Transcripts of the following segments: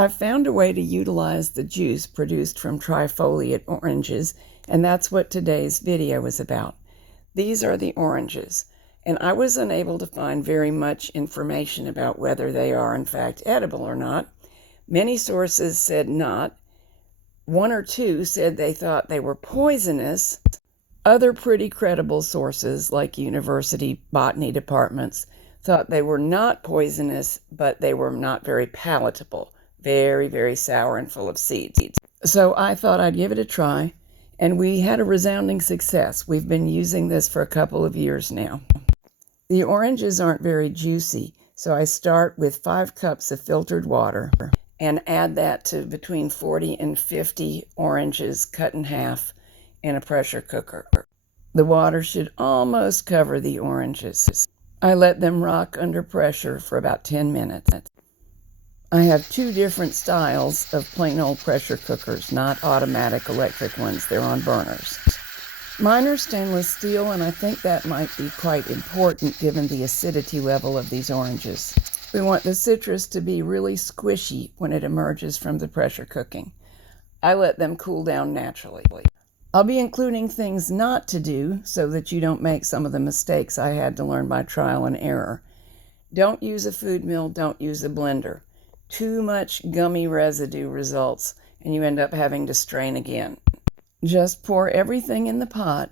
I've found a way to utilize the juice produced from tri-foliate oranges, and that's what today's video is about. These are the oranges, and I was unable to find very much information about whether they are in fact edible or not. Many sources said not. One or two said they thought they were poisonous. Other pretty credible sources, like university botany departments, thought they were not poisonous, but they were not very palatable. Very, very sour and full of seeds. So I thought I'd give it a try, and we had a resounding success. We've been using this for a couple of years now. The oranges aren't very juicy, so I start with 5 cups of filtered water and add that to between 40 and 50 oranges cut in half in a pressure cooker. The water should almost cover the oranges. I let them rock under pressure for about 10 minutes. I have 2 different styles of plain old pressure cookers, not automatic electric ones. They're on burners. Mine are stainless steel, and I think that might be quite important given the acidity level of these oranges. We want the citrus to be really squishy when it emerges from the pressure cooking. I let them cool down naturally. I'll be including things not to do so that you don't make some of the mistakes I had to learn by trial and error. Don't use a food mill, don't use a blender. Too much gummy residue results, and you end up having to strain again. Just pour everything in the pot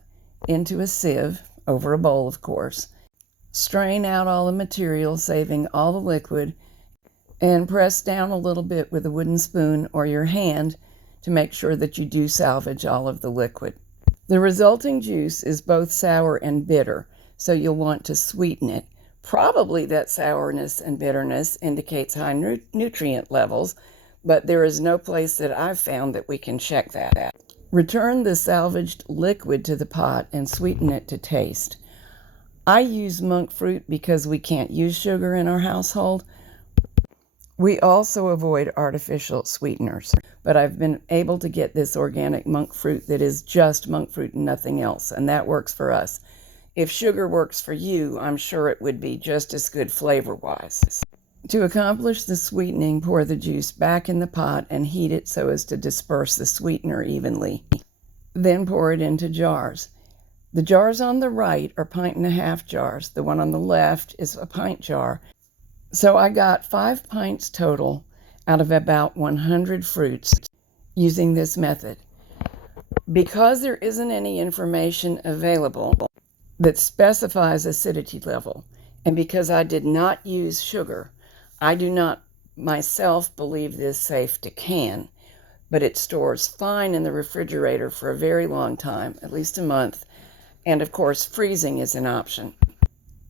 into a sieve, over a bowl of course. Strain out all the material, saving all the liquid, and press down a little bit with a wooden spoon or your hand to make sure that you do salvage all of the liquid. The resulting juice is both sour and bitter, so you'll want to sweeten it. Probably that sourness and bitterness indicates high nutrient levels, but there is no place that I've found that we can check that at. Return the salvaged liquid to the pot and sweeten it to taste. I use monk fruit because we can't use sugar in our household. We also avoid artificial sweeteners, but I've been able to get this organic monk fruit that is just monk fruit and nothing else, and that works for us. If sugar works for you, I'm sure it would be just as good flavor-wise. To accomplish the sweetening, pour the juice back in the pot and heat it so as to disperse the sweetener evenly. Then pour it into jars. The jars on the right are 1.5-pint jars. The one on the left is a pint jar. So I got 5 pints total out of about 100 fruits using this method. Because there isn't any information available that specifies acidity level, and because I did not use sugar, I do not myself believe this safe to can, but it stores fine in the refrigerator for a very long time, at least a month, and of course freezing is an option.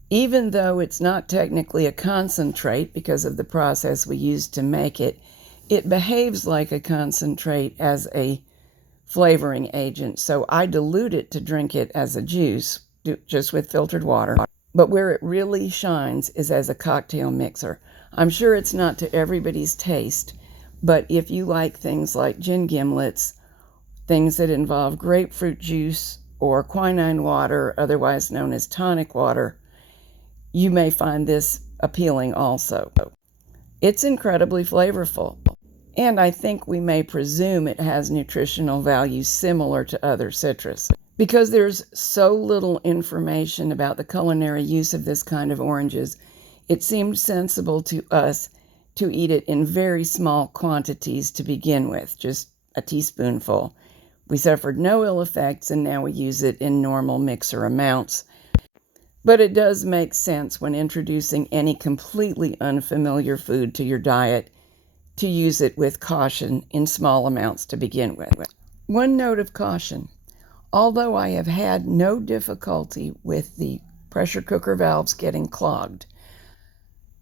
Even though it's not technically a concentrate because of the process we used to make it, it behaves like a concentrate as a flavoring agent, so I dilute it to drink it as a juice, just with filtered water. But where it really shines is as a cocktail mixer. I'm sure it's not to everybody's taste, but if you like things like gin gimlets, things that involve grapefruit juice or quinine water, otherwise known as tonic water, you may find this appealing also. It's incredibly flavorful, and I think we may presume it has nutritional value similar to other citrus. Because there's so little information about the culinary use of this kind of oranges, it seemed sensible to us to eat it in very small quantities to begin with, just a teaspoonful. We suffered no ill effects, and now we use it in normal mixer amounts. But it does make sense when introducing any completely unfamiliar food to your diet to use it with caution in small amounts to begin with. One note of caution. Although I have had no difficulty with the pressure cooker valves getting clogged,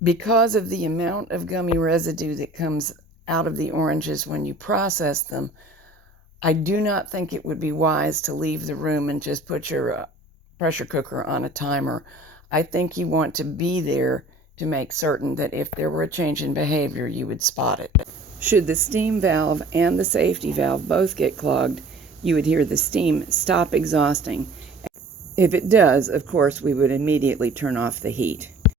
because of the amount of gummy residue that comes out of the oranges when you process them, I do not think it would be wise to leave the room and just put your pressure cooker on a timer. I think you want to be there to make certain that if there were a change in behavior, you would spot it. Should the steam valve and the safety valve both get clogged, you would hear the steam stop exhausting. If it does, of course, we would immediately turn off the heat.